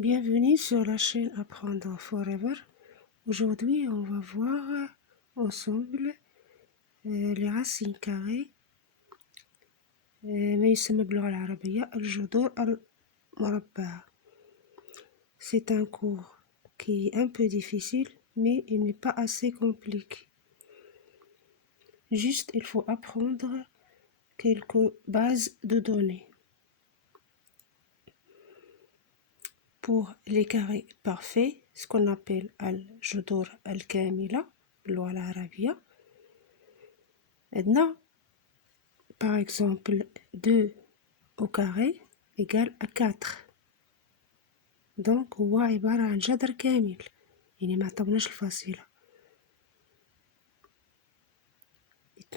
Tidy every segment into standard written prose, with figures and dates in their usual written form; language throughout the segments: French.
Bienvenue sur la chaîne Apprendre Forever. Aujourd'hui, on va voir ensemble les racines carrées ما يسمى باللغة العربية الجذور المربعة. C'est un cours qui est un peu difficile, mais il n'est pas assez compliqué. Juste, il faut apprendre quelques bases de données. Pour les carrés parfaits, ce qu'on appelle الجذور الكاملة باللغة العربية. Maintenant, par exemple, 2 au carré égale à 4. Donc هو عبارة عن جذر كامل، يعني ما عطوناش الفاصلة.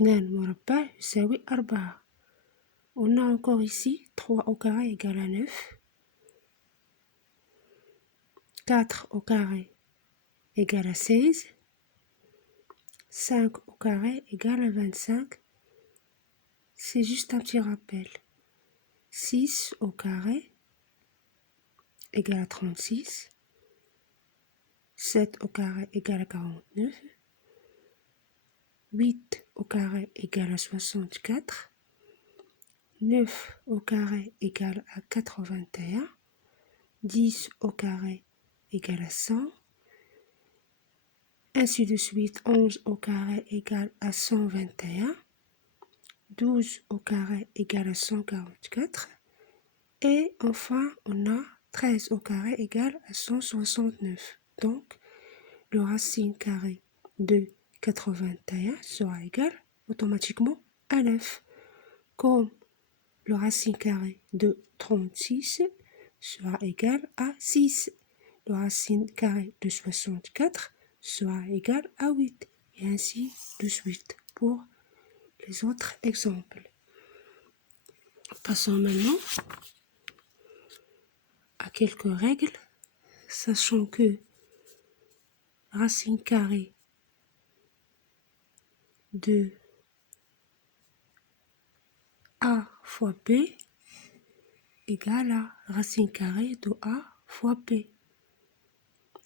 2 مربع يساوي 4. On a encore ici 3 au carré égale à 9. 4 au carré égale à 16. 5 au carré égale à 25. C'est juste un petit rappel. 6 au carré égale à 36. 7 au carré égale à 49. 8 au carré égale à 64. 9 au carré égale à 81. 10 au carré égale à 100. Ainsi de suite, 11 au carré égale à 121. 12 au carré égale à 144. Et enfin, on a 13 au carré égale à 169. Donc, le racine carrée de 81 sera égal automatiquement à 9. Comme le racine carrée de 36 sera égal à 6. Le racine carrée de 64 sera égal à 8. Et ainsi de suite pour les autres exemples. Passons maintenant à quelques règles, sachant que racine carrée de A fois B égale à racine carrée de A fois B.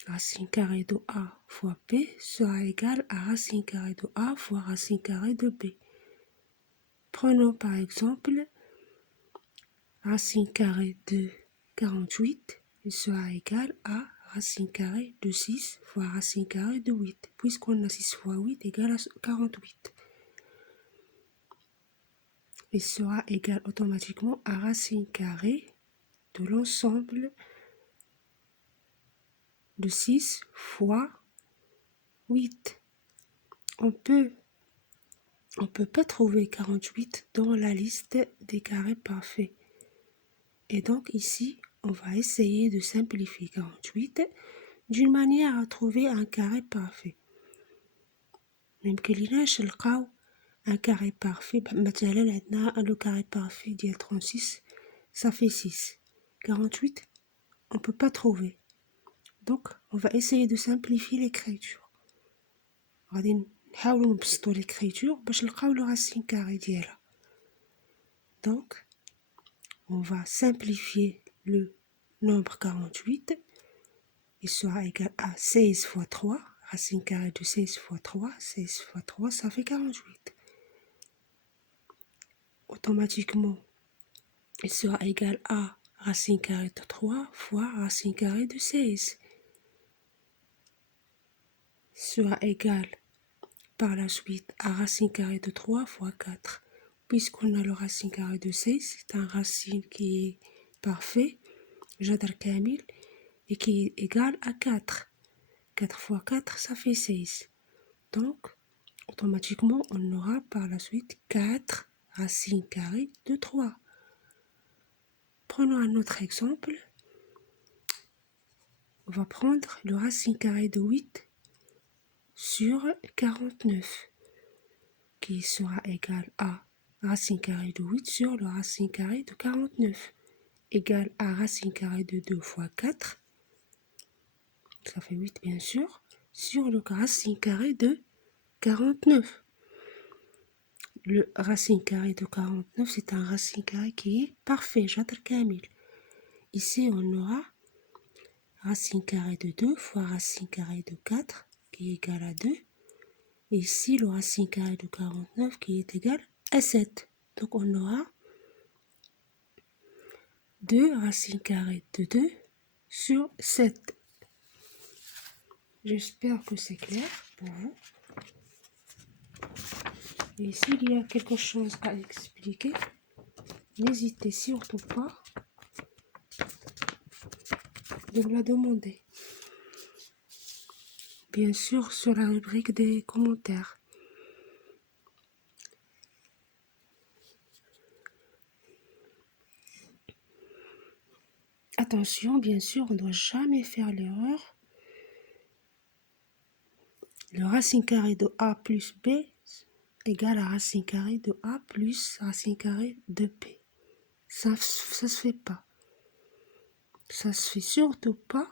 Racine carrée de A fois B sera égal à racine carrée de A fois racine carrée de B. Prenons par exemple racine carrée de 48, il sera égal à racine carrée de 6 fois racine carrée de 8, puisqu'on a 6 fois 8 égale à 48. Il sera égal automatiquement à racine carrée de l'ensemble de 6 fois 8. On peut pas trouver 48 dans la liste des carrés parfaits. Et donc ici, on va essayer de simplifier 48 d'une manière à trouver un carré parfait. ميمكنلناش نلقاو un carré parfait. مثلا عندنا le carré parfait ديال 36 ça fait 6. 48 on peut pas trouver. Donc on va essayer de simplifier l'écriture. غادي نحاولوا نبسطوا l'écriture باش نلقاو le racine carré ديالها. Donc on va simplifier le nombre 48. Il sera égal à 16 fois 3. Racine carrée de 16 fois 3. 16 fois 3, ça fait 48. Automatiquement, il sera égal à racine carrée de 3 fois racine carrée de 16. Sera égal par la suite à racine carrée de 3 fois 4. Puisqu'on a le racine carrée de 16, c'est un racine qui est parfait, jadr kamil, et qui est égal à 4. 4 fois 4, ça fait 16. Donc, automatiquement, on aura par la suite 4 racines carrées de 3. Prenons un autre exemple. On va prendre le racine carrée de 8 sur 49, qui sera égal à racine carrée de 8 sur le racine carrée de 49, égal à racine carrée de 2 fois 4, ça fait 8 bien sûr, sur le racine carrée de 49. Le racine carrée de 49, c'est un racine carré qui est parfait, jadr kamil. Ici, on aura racine carrée de 2 fois racine carrée de 4 qui est égal à 2. Et ici, le racine carrée de 49 qui est égal à 7. Donc, on aura 2 racines carrées de 2 sur 7. J'espère que c'est clair pour vous. Et s'il y a quelque chose à expliquer, n'hésitez surtout pas de me la demander. Bien sûr, sur la rubrique des commentaires. Attention, bien sûr, on ne doit jamais faire l'erreur. Le racine carrée de A plus B égale à racine carrée de A plus racine carrée de B. Ça se fait pas. Ça se fait surtout pas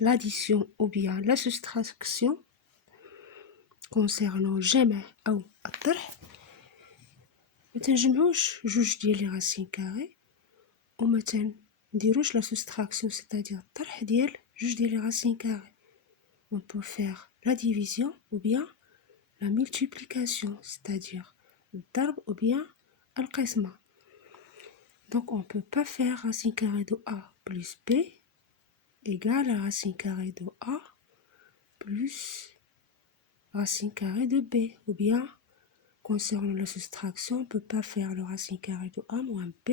l'addition ou bien la soustraction concernant جمع أو الطرح. ما تنجمعوش جوج ديال لي راسين كاري وما تنديروش لا soustraction c'est-à-dire الطرح ديال جوج ديال لي راسين كاري. On peut faire la division ou bien la multiplication, c'est-à-dire الضرب ou bien القسمة. Donc on ne peut pas faire racine carrée de A plus B égale à racine carrée de A plus racine carrée de B. Ou bien, concernant la soustraction, on ne peut pas faire le racine carrée de A moins B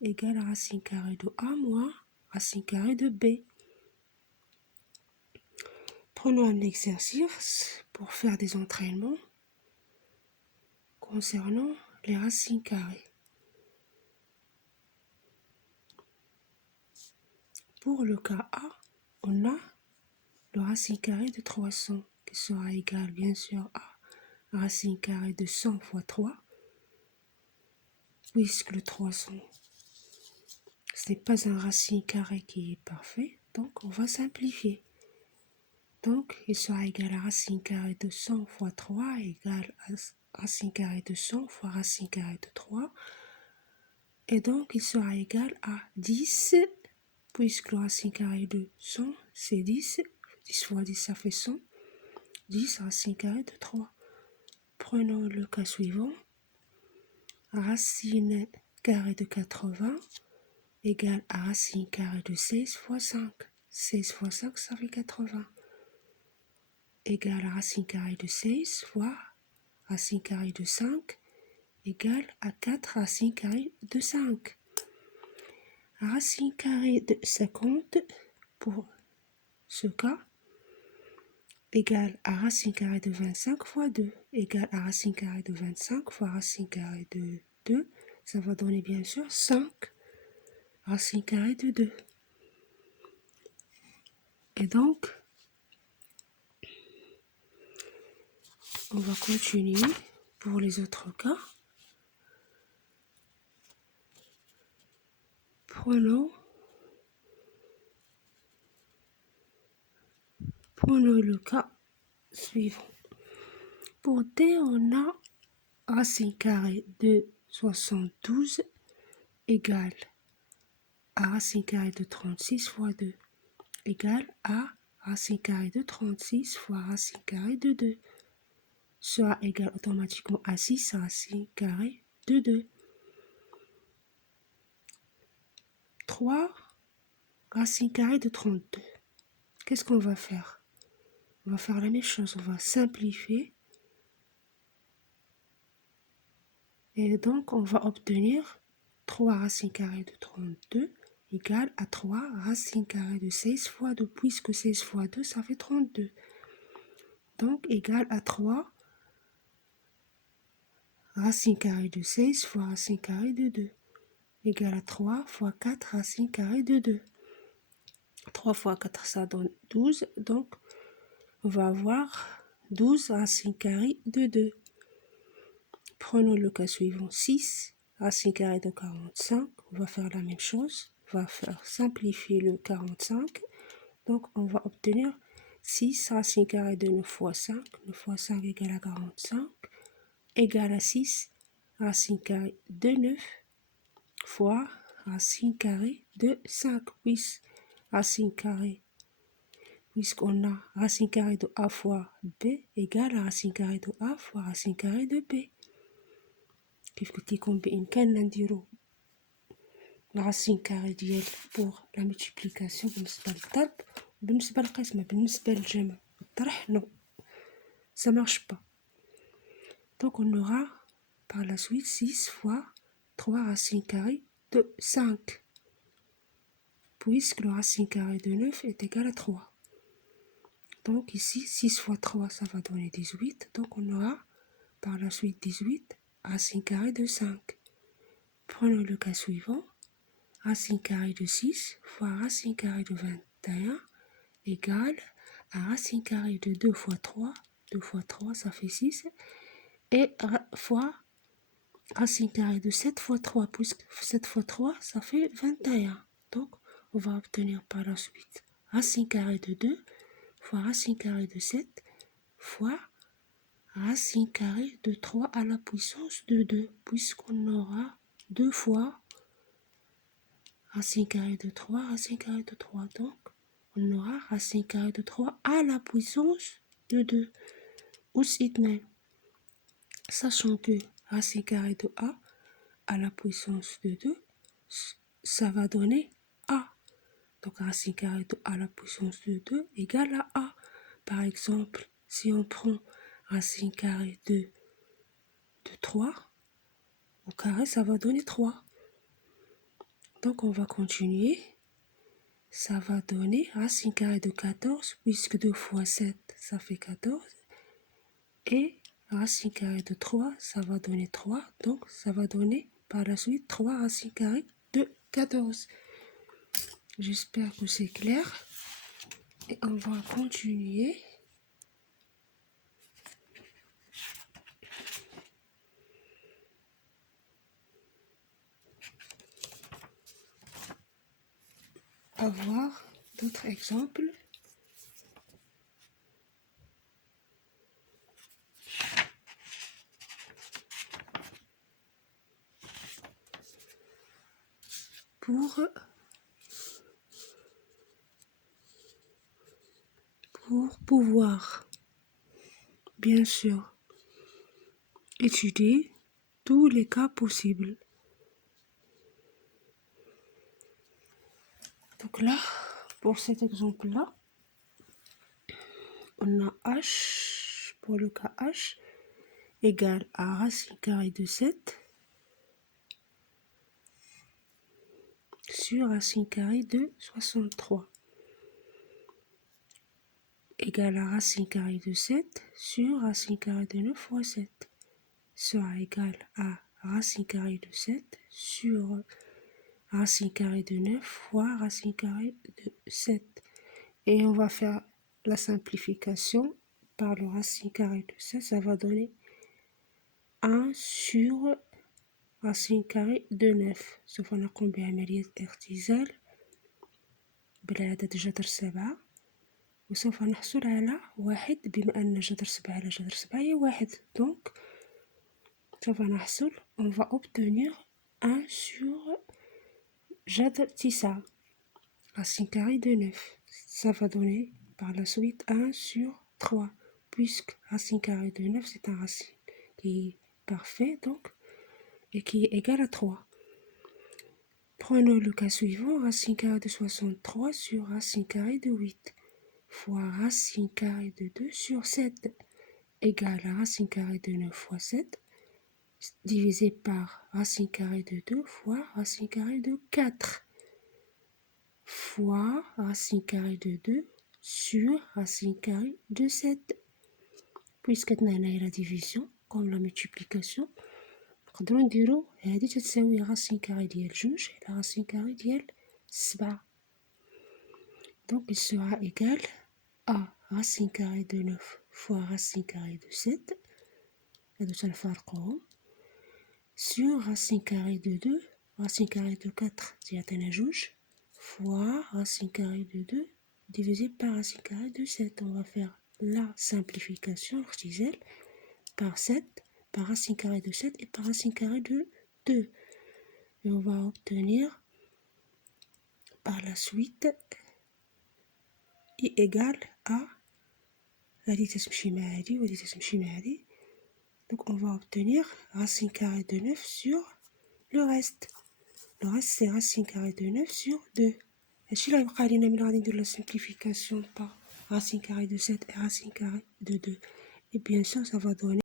égale à racine carrée de A moins racine carrée de B. Prenons un exercice pour faire des entraînements concernant les racines carrées. Pour le cas A, on a le racine carrée de 300 qui sera égal bien sûr à racine carrée de 100 fois 3, puisque le 300, ce n'est pas un racine carrée qui est parfait, donc on va simplifier. Donc, il sera égal à racine carrée de 100 fois 3 égale à racine carrée de 100 fois racine carrée de 3. Et donc, il sera égal à 10, puisque le racine carrée de 100, c'est 10. 10 fois 10, ça fait 100. 10 racine carrée de 3. Prenons le cas suivant. Racine carrée de 80 égale à racine carrée de 16 fois 5. 16 fois 5, ça fait 80. Égale à racine carrée de 16 fois racine carrée de 5 égale à 4 racine carrée de 5. Racine carrée de 50 pour ce cas égale à racine carrée de 25 fois 2 égale à racine carrée de 25 fois racine carrée de 2. Ça va donner bien sûr 5 racine carrée de 2. Et donc, on va continuer pour les autres cas. Prenons le cas suivant. Pour D, on a racine carrée de 72 égale à racine carrée de 36 fois 2 égale à racine carrée de 36 fois racine carrée de 2 sera égal automatiquement à 6 racine carrée de 2. 3 racine carrée de 32. Qu'est-ce qu'on va faire? On va faire la même chose, on va simplifier. Et donc, on va obtenir 3 racines carrées de 32 égale à 3 racines carrées de 16 fois 2, puisque 16 fois 2, ça fait 32. Donc, égal à 3 racines carrées de 16 fois racine carrée de 2, égale à 3 fois 4 racines carrées de 2. 3 fois 4, ça donne 12. Donc, on va avoir 12 racines carrées de 2. Prenons le cas suivant, 6 racine carrée de 45. On va faire la même chose. On va faire simplifier le 45. Donc, on va obtenir 6 racine carrée de 9 fois 5. 9 fois 5 égale à 45. Égale à 6 racine carrée de 9 fois racine carrée de 5. Puis racine carrée puisqu'on a racine carrée de A fois B égale à racine carrée de A fois racine carrée de B. كيف قلت لكم بإمكاننا نديرو la racine carrée ديال pour la multiplication بالنسبة للضرب وبالنسبة للقسمة. بالنسبة للجمع الطرح non, ça marche pas. Donc on aura par la suite 6 fois 3 racines carrées de 5, puisque le racine carrée de 9 est égal à 3. Donc ici 6 fois 3 ça va donner 18, donc on aura par la suite 18 racine carrée de 5. Prenons le cas suivant, racine carrée de 6 fois racine carrée de 21 égale à racine carrée de 2 fois 3, 2 fois 3 ça fait 6, et fois racine carrée de 7 fois 3, puisque 7 fois 3 ça fait 21. Donc on va obtenir par la suite racine carrée de 2 fois racine carrée de 7 fois racine carrée de 3 à la puissance de 2, puisqu'on aura 2 fois racine carrée de 3, racine carrée de 3. Donc, on aura racine carrée de 3 à la puissance de 2. Aussi, sachant que racine carrée de A à la puissance de 2, ça va donner A. Donc, racine carrée de A à la puissance de 2 égale à A. Par exemple, si on prend racine carrée de 3, au carré, ça va donner 3. Donc, on va continuer. Ça va donner racine carrée de 14, puisque 2 fois 7, ça fait 14. Et racine carrée de 3, ça va donner 3. Donc, ça va donner par la suite 3 racines carrées de 14. J'espère que c'est clair. Et on va continuer. À voir d'autres exemples. Pour pouvoir, bien sûr, étudier tous les cas possibles. Donc là, pour cet exemple-là, on a h, pour le cas h, égale à racine carrée de 7 sur racine carrée de 63 égale à racine carrée de 7 sur racine carrée de 9 fois 7 sera égal à racine carrée de 7 sur racine carrée de 9 fois racine carrée de 7. Et on va faire la simplification par le racine carrée de 7, ça va donner 1 sur racine carrée de 9. سوف نقوم بعملية اختزال بالعدد جذر 7 وسوف نحصل على 1 بما أن جذر 7 على جذر 7 هي 1. Donc سوف نحصل on va obtenir 1 sur جذر 9 racine carrée de 9. Ça va donner par la suite 1 sur 3 puisque racine carrée de 9 c'est un racine qui est parfait donc et qui est égal à 3. Prenons le cas suivant, racine carrée de 63 sur racine carrée de 8 fois racine carrée de 2 sur 7 égale à racine carrée de 9 fois 7 divisé par racine carrée de 2 fois racine carrée de 4 fois racine carrée de 2 sur racine carrée de 7. Puisque on a la division comme la multiplication, نقدروا نديرو هذه تساوي راسين كاري ديال 2 على راسين كاري ديال 7. Donc il sera égal à racine carrée de 9 fois racine carrée de 7 هادو تنفارقوهم sur racine carrée de 2 racine carrée de 4 تيعطينا 2 fois racine carrée de 2 divisé par racine carrée de 7. On va faire la simplification اختزال par 7 par racine carrée de 7 et par racine carrée de 2. Et on va obtenir par la suite I égale à donc on va obtenir racine carrée de 9 sur le reste. Le reste c'est racine carrée de 9 sur 2. La simplification par racine carrée de 7 et racine carrée de 2. Et bien sûr ça va donner